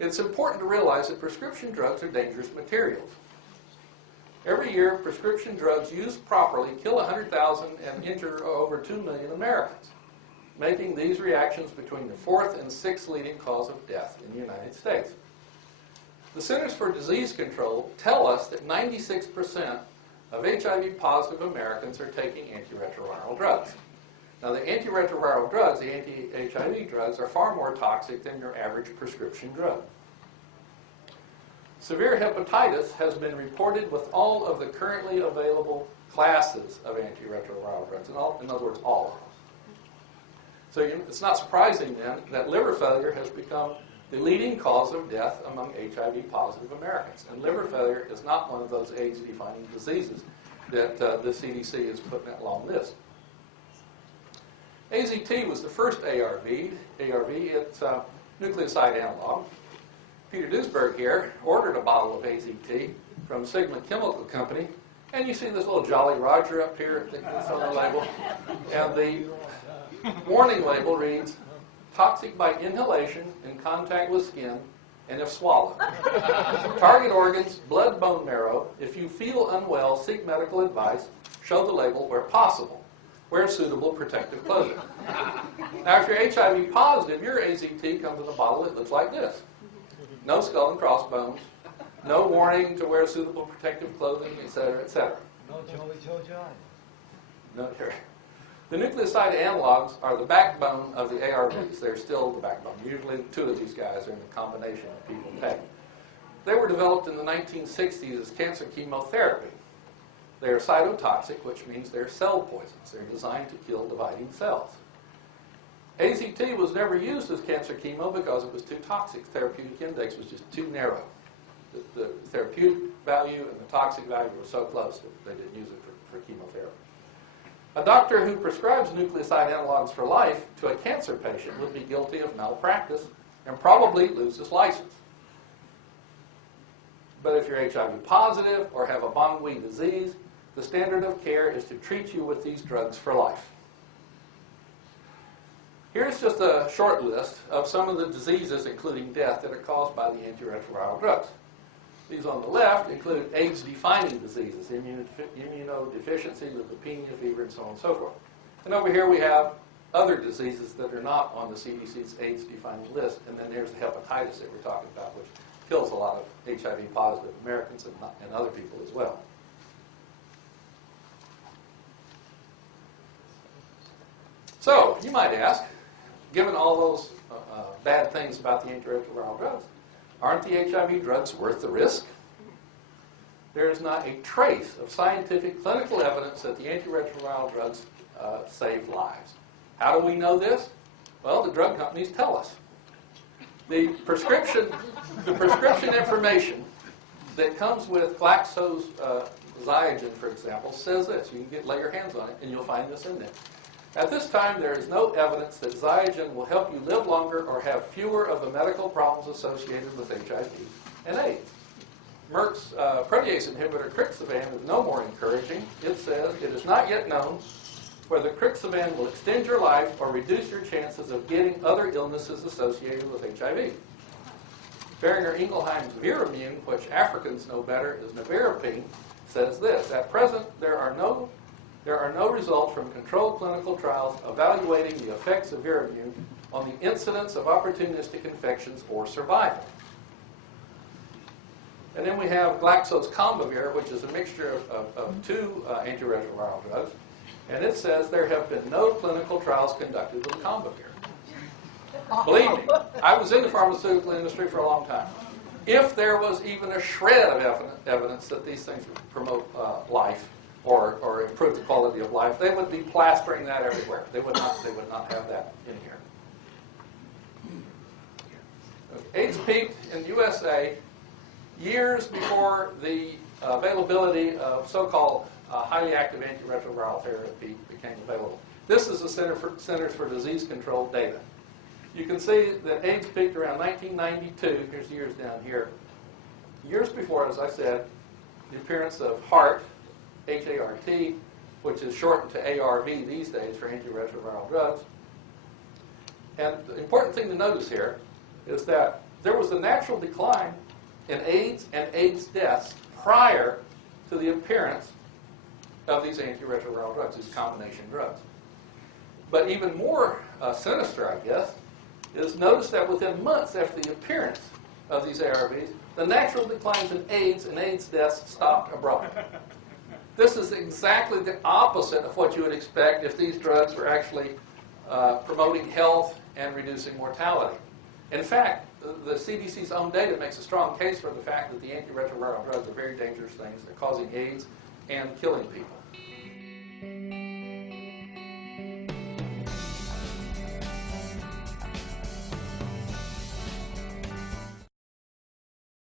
It's important to realize that prescription drugs are dangerous materials. Every year, prescription drugs used properly kill 100,000 and injure over 2 million Americans, making these reactions between the fourth and sixth leading cause of death in the United States. The Centers for Disease Control tell us that 96% of HIV-positive Americans are taking antiretroviral drugs. Now, the antiretroviral drugs, the anti-HIV drugs, are far more toxic than your average prescription drug. Severe hepatitis has been reported with all of the currently available classes of antiretroviral drugs, in other words, all of them. So it's not surprising then that liver failure has become the leading cause of death among HIV-positive Americans. And liver failure is not one of those AIDS-defining diseases that the CDC is putting that long list. AZT was the first ARV. It's a nucleoside analog. Peter Duesberg here ordered a bottle of AZT from Sigma Chemical Company, and you see this little Jolly Roger up here that's on the label. And the warning label reads, toxic by inhalation in contact with skin and if swallowed. Target organs, blood, bone marrow. If you feel unwell, seek medical advice. Show the label where possible. Wear suitable protective clothing. Now, if you're HIV positive, your AZT comes in a bottle that looks like this. No skull and crossbones. No warning to wear suitable protective clothing, etc., etc. No Joey Jojo. No, the nucleoside analogs are the backbone of the ARVs. They're still the backbone. Usually two of these guys are in the combination that people take. They were developed in the 1960s as cancer chemotherapy. They are cytotoxic, which means they're cell poisons. They're designed to kill dividing cells. AZT was never used as cancer chemo because it was too toxic. Therapeutic index was just too narrow. The therapeutic value and the toxic value were so close that they didn't use it for chemotherapy. A doctor who prescribes nucleoside analogs for life to a cancer patient would be guilty of malpractice and probably lose his license. But if you're HIV positive or have a Bangui disease, the standard of care is to treat you with these drugs for life. Here's just a short list of some of the diseases, including death, that are caused by the antiretroviral drugs. These on the left include AIDS-defining diseases, immunodeficiency, leukopenia, fever, and so on and so forth. And over here we have other diseases that are not on the CDC's AIDS-defining list, and then there's the hepatitis that we're talking about, which kills a lot of HIV-positive Americans and other people as well. So, you might ask, given all those bad things about the antiretroviral drugs, aren't the HIV drugs worth the risk? There is not a trace of scientific clinical evidence that the antiretroviral drugs save lives. How do we know this? Well, the drug companies tell us. The prescription information that comes with Glaxo's Zygen, for example, says this. You can lay your hands on it, and you'll find this in there. At this time, there is no evidence that Zygen will help you live longer or have fewer of the medical problems associated with HIV and AIDS. Merck's protease inhibitor, Crixivan, is no more encouraging. It says, it is not yet known whether Crixivan will extend your life or reduce your chances of getting other illnesses associated with HIV. Boehringer Ingelheim's Viramune, which Africans know better as nevirapine, says this. At present, there are no results from controlled clinical trials evaluating the effects of Viramune on the incidence of opportunistic infections or survival. And then we have Glaxo's Combivir, which is a mixture of two antiretroviral drugs. And it says there have been no clinical trials conducted with Combivir. Believe me, I was in the pharmaceutical industry for a long time. If there was even a shred of evidence that these things promote life or improve the quality of life, they would be plastering that everywhere. They would not have that in here. AIDS peaked in the USA years before the availability of so-called highly active antiretroviral therapy became available. This is the Centers for Disease Control data. You can see that AIDS peaked around 1992. Here's the years down here. Years before, as I said, the appearance of HART, H-A-R-T, which is shortened to ARV these days for antiretroviral drugs. And the important thing to notice here is that there was a natural decline in AIDS and AIDS deaths prior to the appearance of these antiretroviral drugs, these combination drugs. But even more sinister, I guess, is notice that within months after the appearance of these ARVs, the natural declines in AIDS and AIDS deaths stopped abruptly. This is exactly the opposite of what you would expect if these drugs were actually promoting health and reducing mortality. In fact, the CDC's own data makes a strong case for the fact that the antiretroviral drugs are very dangerous things. They're causing AIDS and killing people.